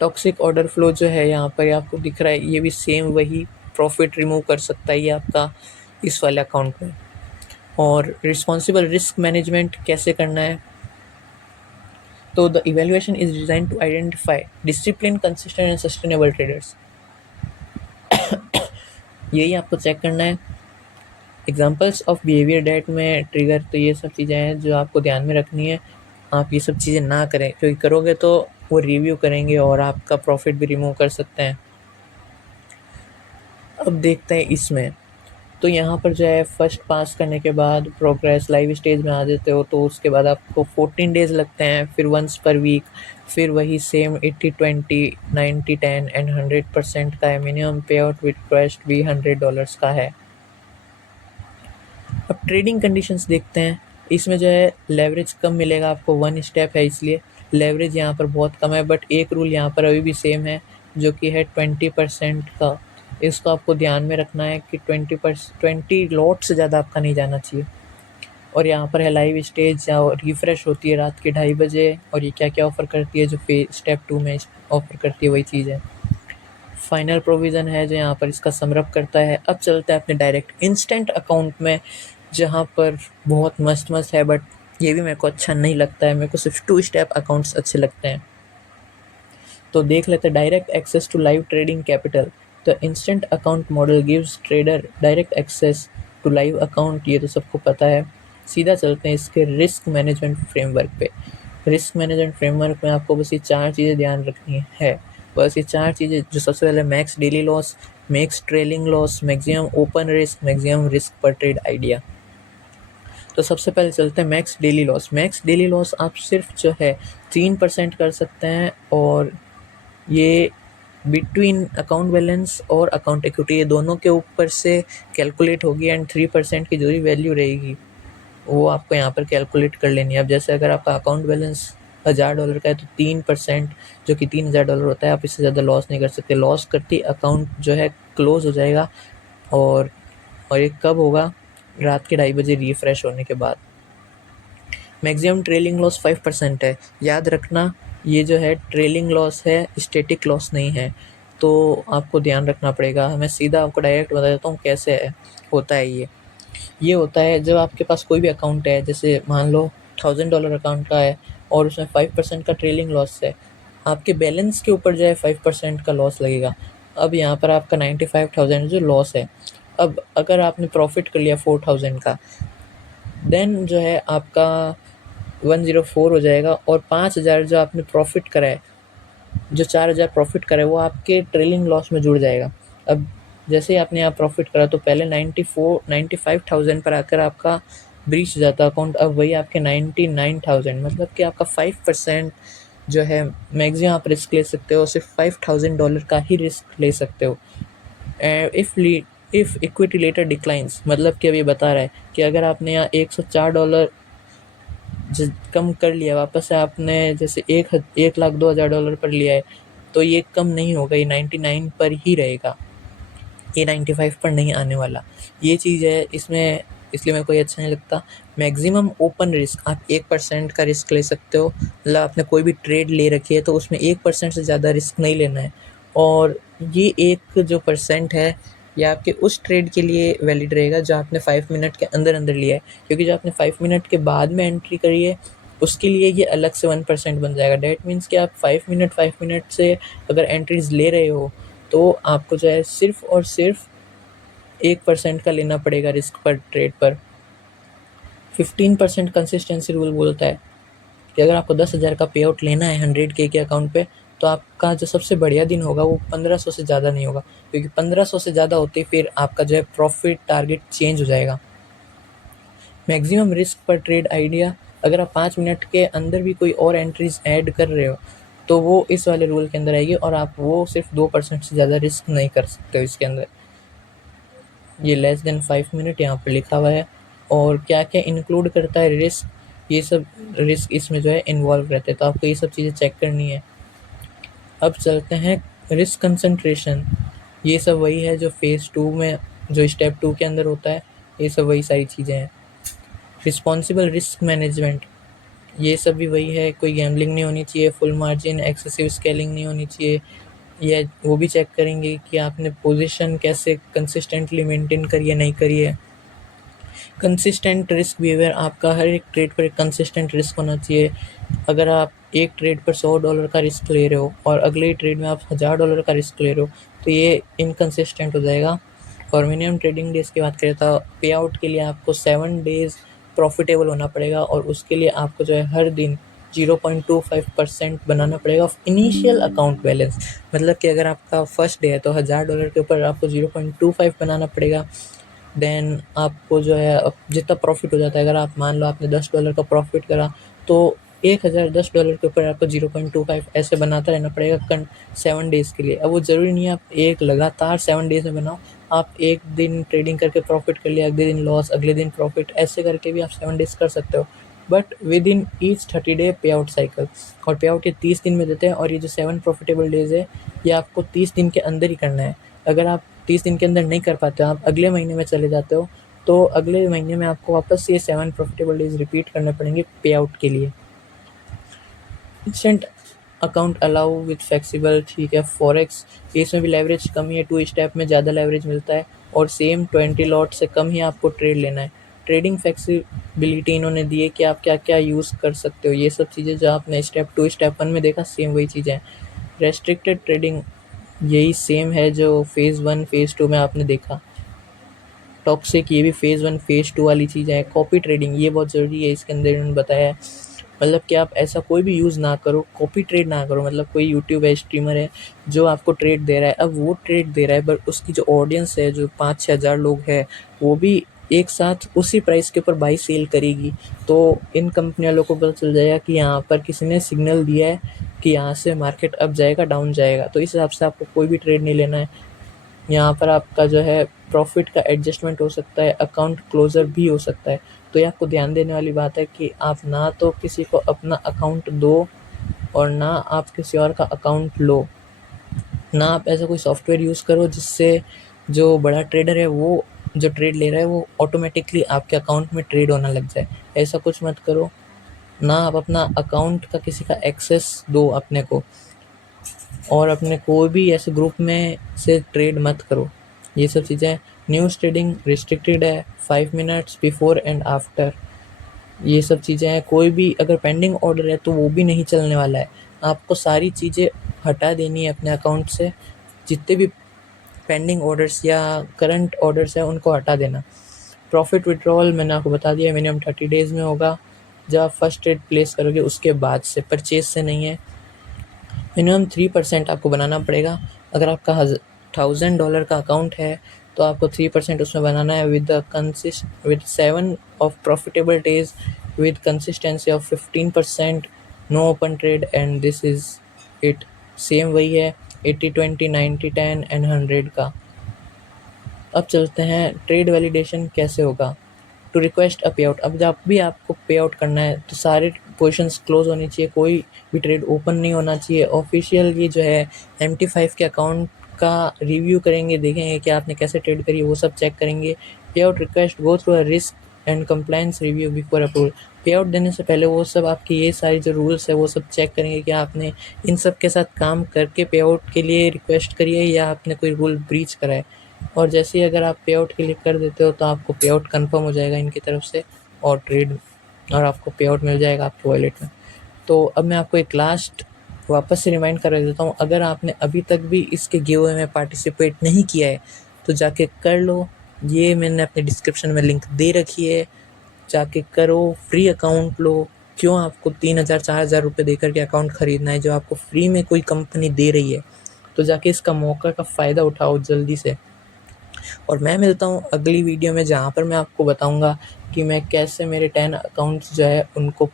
टॉक्सिक ऑर्डर फ्लो जो है यहाँ पर आपको दिख रहा है, ये भी सेम वही प्रॉफिट रिमूव कर सकता है ये आपका इस वाले अकाउंट में। और रिस्पॉन्सिबल रिस्क मैनेजमेंट कैसे करना है, तो the evaluation is design to identify discipline, consistent and sustainable traders, यही आपको चेक करना है। एग्जाम्पल्स ऑफ बिहेवियर डेट में ट्रिगर, तो ये सब चीज़ें हैं जो आपको ध्यान में रखनी है। आप ये सब चीज़ें ना करें, क्योंकि करोगे तो वो रिव्यू करेंगे और आपका प्रॉफिट भी रिमूव कर सकते हैं। अब देखते हैं इसमें, तो यहाँ पर जो है फर्स्ट पास करने के बाद प्रोग्रेस लाइव स्टेज में आ जाते हो, तो उसके बाद आपको 14 डेज़ लगते हैं, फिर वंस पर वीक, फिर वही सेम 80-20, 90-10 एंड 100% का है। मिनिमम पे आउट विद रिक्वेस्ट भी $100 का है। अब ट्रेडिंग कंडीशंस देखते हैं, इसमें जो है लेवरेज कम मिलेगा आपको, 1 स्टेप है इसलिए लेवरेज यहाँ पर बहुत कम है। बट एक रूल यहाँ पर अभी भी सेम है जो कि है 20% का। इसको आपको ध्यान में रखना है कि 20 लॉट से ज़्यादा आपका नहीं जाना चाहिए। और यहाँ पर है लाइव स्टेज और रिफ्रेश होती है रात के 2:30 बजे, और ये क्या क्या ऑफ़र करती है जो स्टेप 2 में ऑफ़र करती है वही चीज़ है। फाइनल प्रोविज़न है जो यहाँ पर इसका समरअप करता है। अब चलता है अपने डायरेक्ट इंस्टेंट अकाउंट में, जहाँ पर बहुत मस्त है, बट ये भी मेरे को अच्छा नहीं लगता है। मेरे को सिर्फ 2 स्टेप अकाउंट्स अच्छे लगते हैं। तो देख लेते हैं direct access to live trading capital. The instant account model gives trader direct access to live account, ये तो सबको पता है। सीधा चलते हैं इसके रिस्क मैनेजमेंट फ्रेमवर्क पे। रिस्क मैनेजमेंट फ्रेमवर्क में आपको बस ये 4 चीज़ें ध्यान रखनी है। बस ये 4 चीज़ें, जो सबसे पहले max daily loss, max trailing loss, maximum open risk, maximum risk per trade idea. तो सबसे पहले चलते हैं max daily loss. Max daily loss आप सिर्फ जो है 3% कर सकते हैं, और ये बिटवीन अकाउंट बैलेंस और अकाउंट इक्विटी, ये दोनों के ऊपर से कैलकुलेट होगी। एंड 3% की जो भी वैल्यू रहेगी वो आपको यहाँ पर कैलकुलेट कर लेनी है। अब जैसे अगर आपका अकाउंट बैलेंस $1000 का है तो 3% जो कि $3000 होता है, आप इससे ज़्यादा लॉस नहीं कर सकते। लॉस करते ही अकाउंट जो है क्लोज हो जाएगा और और ये कब होगा? रात के 2:30 बजे रिफ्रेश होने के बाद। मैक्सिमम ट्रेलिंग लॉस 5% है। याद रखना, ये जो है ट्रेलिंग लॉस है, स्टैटिक लॉस नहीं है, तो आपको ध्यान रखना पड़ेगा। मैं सीधा आपको डायरेक्ट बता देता हूँ कैसे होता है ये होता है जब आपके पास कोई भी अकाउंट है, जैसे मान लो $1000 अकाउंट का है और उसमें 5% का ट्रेलिंग लॉस है, आपके बैलेंस के ऊपर जो है 5% का लॉस लगेगा। अब यहाँ पर आपका 95,000 जो लॉस है, अब अगर आपने प्रॉफिट कर लिया 4000 का, देन जो है आपका 104 हो जाएगा, और 5000 जो आपने प्रॉफिट करा है, जो 4000 प्रॉफिट करा है, वो आपके ट्रेलिंग लॉस में जुड़ जाएगा। अब जैसे ही आपने यहाँ प्रॉफिट करा तो पहले 95,000 पर आकर आपका ब्रीच हो जाता अकाउंट, अब वही आपके 99,000, मतलब कि आपका 5% जो है मैक्सिमम आप रिस्क ले सकते हो, सिर्फ $5,000 का ही रिस्क ले सकते हो। इफ़ इक्विटी लेटर डिक्लाइंस, मतलब कि अभी बता रहा है कि अगर आपने यहाँ $104 कम कर लिया, वापस से आपने जैसे 1,02,000 पर लिया है, तो ये कम नहीं होगा, ये 99 पर ही रहेगा, ये 95 पर नहीं आने वाला। ये चीज़ है इसमें, इसलिए मेरे को ये अच्छा नहीं लगता। मैक्सिमम ओपन रिस्क आप 1% का रिस्क ले सकते हो, मतलब आपने कोई भी ट्रेड ले रखी है तो उसमें 1% से ज़्यादा रिस्क नहीं लेना है। और ये एक जो परसेंट है, ये आपके उस ट्रेड के लिए वैलिड रहेगा जो आपने 5 मिनट के अंदर अंदर लिया है, क्योंकि जो आपने 5 मिनट के बाद में एंट्री करी है उसके लिए ये अलग से 1% बन जाएगा। डैट मीन्स कि आप 5 मिनट से अगर एंट्रीज ले रहे हो तो आपको जो है सिर्फ और सिर्फ 1% का लेना पड़ेगा रिस्क पर ट्रेड पर। 15% कंसिस्टेंसी रूल बोलता है कि अगर आपको 10,000 का पे आउट लेना है 100K के अकाउंट पे, तो आपका जो सबसे बढ़िया दिन होगा वो 1500 से ज़्यादा नहीं होगा, क्योंकि 1500 से ज़्यादा होते ही फिर आपका जो है प्रॉफिट टारगेट चेंज हो जाएगा। Maximum risk per trade idea, अगर आप 5 मिनट के अंदर भी कोई और एंट्रीज ऐड कर रहे हो तो वो इस वाले रूल के अंदर आएगी, और आप वो सिर्फ 2% से ज़्यादा रिस्क नहीं कर सकते हो इसके अंदर। ये लेस देन 5 मिनट यहाँ पर लिखा हुआ है। और क्या क्या इंक्लूड करता है रिस्क, ये सब रिस्क इसमें जो है इन्वॉल्व रहते हैं, तो आपको ये सब चीज़ें चेक करनी है। अब चलते हैं रिस्क कंसंट्रेशन, ये सब वही है जो फेज़ 2 में, जो स्टेप 2 के अंदर होता है, ये सब वही सारी चीज़ें हैं। रिस्पॉन्सिबल रिस्क मैनेजमेंट, ये सब भी वही है, कोई गैम्बलिंग नहीं होनी चाहिए, फुल मार्जिन, एक्सेसिव स्केलिंग नहीं होनी चाहिए। ये वो भी चेक करेंगे कि आपने पोजीशन कैसे कंसिस्टेंटली मेंटेन करी है नहीं करी है। कंसिस्टेंट रिस्क बिहेवियर, आपका हर एक ट्रेड पर एक कंसिस्टेंट रिस्क होना चाहिए। अगर आप एक ट्रेड पर $100 का रिस्क ले रहे हो और अगले ट्रेड में आप $1000 का रिस्क ले रहे हो, तो ये इनकंसिस्टेंट हो जाएगा। और मिनिमम ट्रेडिंग डेज की बात करें तो पे आउट के लिए आपको 7 डेज़ प्रॉफिटेबल होना पड़ेगा, और उसके लिए आपको जो है हर दिन 0.25% बनाना पड़ेगा ऑफ इनिशियल अकाउंट बैलेंस। मतलब कि अगर आपका फर्स्ट डे है तो $1000 के ऊपर आपको 0.25 बनाना पड़ेगा। देन आपको जो है अब जितना प्रॉफिट हो जाता है, अगर आप मान लो आपने $10 का प्रॉफिट करा, तो 1010 के ऊपर आपको 0.25 ऐसे बनाता रहना पड़ेगा 7 डेज़ के लिए। अब वो ज़रूरी नहीं है आप एक लगातार 7 डेज़ में बनाओ, आप एक दिन ट्रेडिंग करके प्रॉफिट कर लिया, अगले दिन लॉस, अगले दिन प्रॉफिट, ऐसे करके भी आप 7 डेज़ कर सकते हो, but with in each 30 day पे आउट साइकिल। और पे आउट ये 30 दिन में देते हैं, और ये जो 7 प्रॉफिटेबल डेज़ है ये आपको 30 दिन के अंदर ही करना है। अगर आप 30 दिन के अंदर नहीं कर पाते हो, आप अगले महीने में चले जाते हो, तो अगले महीने में आपको वापस ये 7 प्रॉफिटेबल डेज़ रिपीट करने पड़ेंगे पे आउट के लिए। Instant account allow with flexible, ठीक है। फॉरेक्स, इसमें भी लेवरेज कम ही है, 2 स्टेप में ज़्यादा लेवरेज मिलता है, और सेम 20 लॉट से कम ही आपको ट्रेड लेना है। ट्रेडिंग फ्लेक्सिबिलिटी इन्होंने दी है कि आप क्या क्या यूज़ कर सकते हो, ये सब चीज़ें जो आपने स्टेप 2 स्टेप 1 में देखा, सेम वही चीज़ें हैं। रेस्ट्रिक्टेड ट्रेडिंग, यही सेम है जो फेज़ 1 फेज़ 2 में आपने देखा। टॉक्सिक, ये भी फेज़ 1 फेज़ 2 वाली चीज़ है। कॉपी ट्रेडिंग, ये बहुत ज़रूरी है, इसके अंदर इन्होंने बताया है, मतलब कि आप ऐसा कोई भी यूज़ ना करो, कॉपी ट्रेड ना करो। मतलब कोई यूट्यूब है, स्ट्रीमर है जो आपको ट्रेड दे रहा है, अब वो ट्रेड दे रहा है बट उसकी जो ऑडियंस है, जो 5-6 हज़ार लोग हैं, वो भी एक साथ उसी प्राइस के ऊपर बाई सेल करेगी, तो इन कंपनी वालों को पता चल जाएगा कि यहाँ पर किसी ने सिग्नल दिया है कि यहाँ से मार्केट अप जाएगा डाउन जाएगा, तो इस हिसाब से आपको कोई भी ट्रेड नहीं लेना है। यहाँ पर आपका जो है प्रॉफिट का एडजस्टमेंट हो सकता है, अकाउंट क्लोज़र भी हो सकता है। तो ये आपको ध्यान देने वाली बात है कि आप ना तो किसी को अपना अकाउंट दो, और ना आप किसी और का अकाउंट लो। ना आप ऐसा कोई सॉफ्टवेयर यूज़ करो जिससे जो बड़ा ट्रेडर है वो जो ट्रेड ले रहा है वो ऑटोमेटिकली आपके अकाउंट में ट्रेड होना लग जाए। ऐसा कुछ मत करो, ना आप अपना अकाउंट का किसी का एक्सेस दो अपने को, और अपने कोई भी ऐसे ग्रुप में से ट्रेड मत करो। ये सब चीज़ें, न्यूज़ ट्रेडिंग रिस्ट्रिक्टेड है, 5 मिनट्स बिफोर एंड आफ्टर, ये सब चीज़ें हैं। कोई भी अगर पेंडिंग ऑर्डर है तो वो भी नहीं चलने वाला है। आपको सारी चीज़ें हटा देनी है अपने अकाउंट से, जितने भी पेंडिंग ऑर्डर्स या करंट ऑर्डर्स हैं उनको हटा देना। प्रॉफिट विड्रॉल मैंने आपको बता दिया, मिनिमम 30 डेज़ में होगा। जब आप फर्स्ट ट्रेड प्लेस करोगे उसके बाद से, परचेज से नहीं है। मिनिमम 3% आपको बनाना पड़ेगा। अगर आपका $1000 का अकाउंट है तो आपको 3% उसमें बनाना है, with 7 of profitable days, with consistency of 15%, no open trade, and this is it. Same वही है 80-20, 90-10 एंड 100 का। अब चलते हैं ट्रेड वैलिडेशन कैसे होगा। टू रिक्वेस्ट अ पे आउट, अब जब भी आपको पे आउट करना है तो सारे पोजीशंस क्लोज होनी चाहिए, कोई भी ट्रेड ओपन नहीं होना चाहिए। ऑफिशियल ये जो है MT5 के अकाउंट का रिव्यू करेंगे, देखेंगे कि आपने कैसे ट्रेड करी, वो सब चेक करेंगे। पे out request go through a risk and compliance review before approval. पे आउट देने से पहले वो सब आपकी ये सारी जो रूल्स है वो सब चेक करेंगे कि आपने इन सब के साथ काम करके पे आउट के लिए रिक्वेस्ट करी है या आपने कोई रूल ब्रीच करा है। और जैसे ही अगर आप पे आउट क्लिक कर देते हो तो आपको पे आउट कन्फर्म हो जाएगा इनकी तरफ से, और ट्रेड, और आपको पे आउट मिल जाएगा आपके वॉलेट में। तो अब मैं आपको एक लास्ट वापस से रिमाइंड कर देता हूँ, अगर आपने अभी तक भी इसके गिव में पार्टिसिपेट नहीं किया है तो जाके कर लो। ये मैंने अपने डिस्क्रिप्शन में लिंक दे रखी है, जाके करो, फ्री अकाउंट लो। क्यों आपको 3000-4000 रुपये देकर के अकाउंट ख़रीदना है जो आपको फ्री में कोई कंपनी दे रही है। तो जाके इसका मौका का फ़ायदा उठाओ जल्दी से। और मैं मिलता हूँ अगली वीडियो में, जहाँ पर मैं आपको बताऊँगा कि मैं कैसे मेरे 10 अकाउंट्स जो है उनको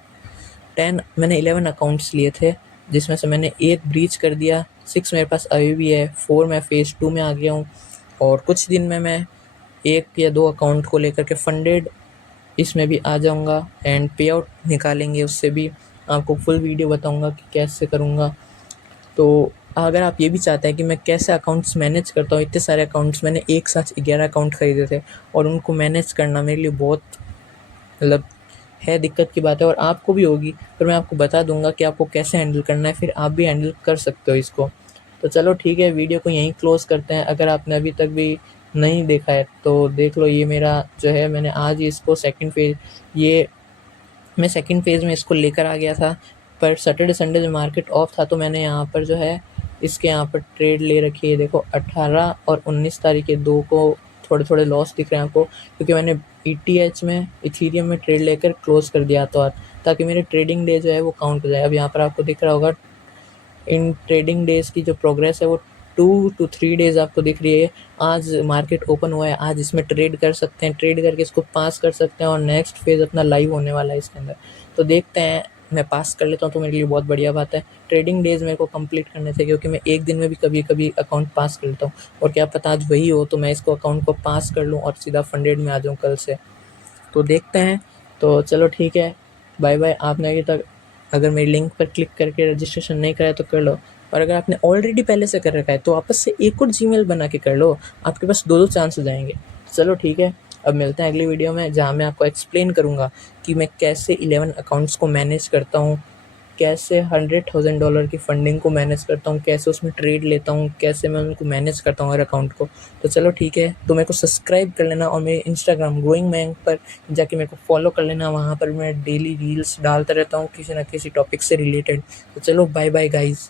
10 मैंने 11 अकाउंट्स लिए थे, जिसमें से मैंने एक ब्रीच कर दिया, 6 मेरे पास अभी भी है, 4 मैं फ़ेज़ 2 में आ गया हूँ। और कुछ दिन में मैं 1 या 2 अकाउंट को लेकर के फंडेड इसमें भी आ जाऊँगा, एंड पे आउट निकालेंगे, उससे भी आपको फुल वीडियो बताऊँगा कि कैसे करूँगा। तो अगर आप ये भी चाहते हैं कि मैं कैसे अकाउंट्स मैनेज करता हूँ, इतने सारे अकाउंट्स मैंने एक साथ 11 अकाउंट ख़रीदे थे और उनको मैनेज करना मेरे लिए बहुत, मतलब, है दिक्कत की बात है, और आपको भी होगी, पर मैं आपको बता दूंगा कि आपको कैसे हैंडल करना है, फिर आप भी हैंडल कर सकते हो इसको। तो चलो ठीक है, वीडियो को यहीं क्लोज़ करते हैं। अगर आपने अभी तक भी नहीं देखा है तो देख लो, ये मेरा जो है मैंने आज ही इसको सेकंड फेज़, ये मैं सेकंड फेज़ में इसको लेकर आ गया था, पर सैटरडे संडे जो मार्केट ऑफ था तो मैंने यहाँ पर जो है इसके यहाँ पर ट्रेड ले रखी है। देखो 18 और 19 तारीख के दो को थोड़े थोड़े लॉस दिख रहे हैं आपको, क्योंकि मैंने ETH में, इथीरियम में ट्रेड लेकर क्लोज़ कर दिया, तो ताकि मेरे ट्रेडिंग डे जो है वो काउंट हो जाए। अब यहाँ पर आपको दिख रहा होगा इन ट्रेडिंग डेज़ की जो प्रोग्रेस है वो 2 to 3 डेज़ आपको दिख रही है। आज मार्केट ओपन हुआ है, आज इसमें ट्रेड कर सकते हैं, ट्रेड करके इसको पास कर सकते हैं, और नेक्स्ट फेज़ अपना लाइव होने वाला है इसके अंदर। तो देखते हैं, मैं पास कर लेता हूँ तो मेरे लिए बहुत बढ़िया बात है। ट्रेडिंग डेज़ मेरे को कंप्लीट करने थे, क्योंकि मैं एक दिन में भी कभी कभी अकाउंट पास कर लेता हूँ, और क्या पता आज वही हो तो मैं इसको अकाउंट को पास कर लूँ और सीधा फंडेड में आ जाऊँ कल से। तो देखते हैं। तो चलो ठीक है, बाय बाय। आपने अभी तक अगर मेरी लिंक पर क्लिक करके रजिस्ट्रेशन नहीं करा है तो कर लो, और अगर आपने ऑलरेडी पहले से कर रखा है तो वापस से एक और जीमेल बना के कर लो, आपके पास 2-2 चांस हो जाएंगे। चलो ठीक है, अब मिलते हैं अगली वीडियो में, जहाँ मैं आपको एक्सप्लेन करूँगा कि मैं कैसे 11 अकाउंट्स को मैनेज करता हूँ, कैसे $100,000 की फंडिंग को मैनेज करता हूँ, कैसे उसमें ट्रेड लेता हूँ, कैसे मैं उनको मैनेज करता हूँ हर अकाउंट को। तो चलो ठीक है, तो मेरे को सब्सक्राइब कर लेना, और मेरे इंस्टाग्राम ग्रोइंग मैंक पर जाके मेरे को फॉलो कर लेना। वहाँ पर मैं डेली रील्स डालता रहता हूँ किसी ना किसी टॉपिक से रिलेटेड। तो चलो बाय बाय गाइज़।